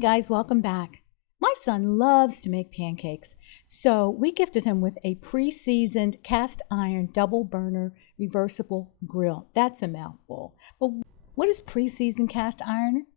Guys, welcome back. My son loves to make pancakes, so we gifted him with a pre-seasoned cast iron double burner reversible grill. That's a mouthful. But what is pre-seasoned cast iron?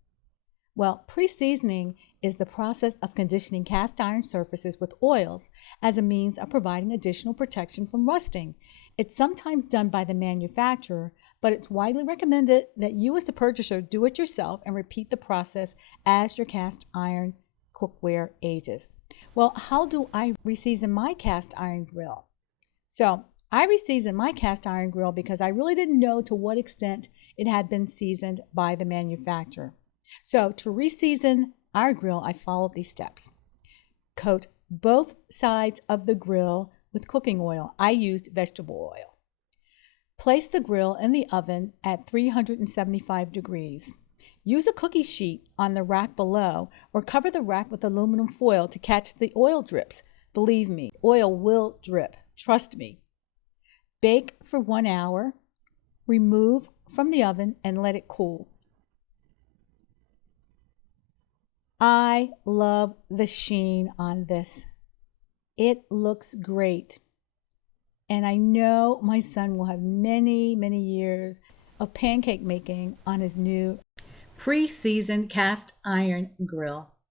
Well, pre-seasoning is the process of conditioning cast iron surfaces with oils as a means of providing additional protection from rusting. It's sometimes done by the manufacturer, but it's widely recommended that you as the purchaser do it yourself and repeat the process as your cast iron cookware ages. Well, how do I reseason my cast iron grill? So I reseasoned my cast iron grill because I really didn't know to what extent it had been seasoned by the manufacturer. So to reseason our grill, I followed these steps. Coat both sides of the grill with cooking oil. I used vegetable oil. Place the grill in the oven at 375 degrees. Use a cookie sheet on the rack below or cover the rack with aluminum foil to catch the oil drips. Believe me, oil will drip. Trust me. Bake for 1 hour. Remove from the oven and let it cool. I love the sheen on this. It looks great. And I know my son will have many, many years of pancake making on his new pre-seasoned cast iron grill.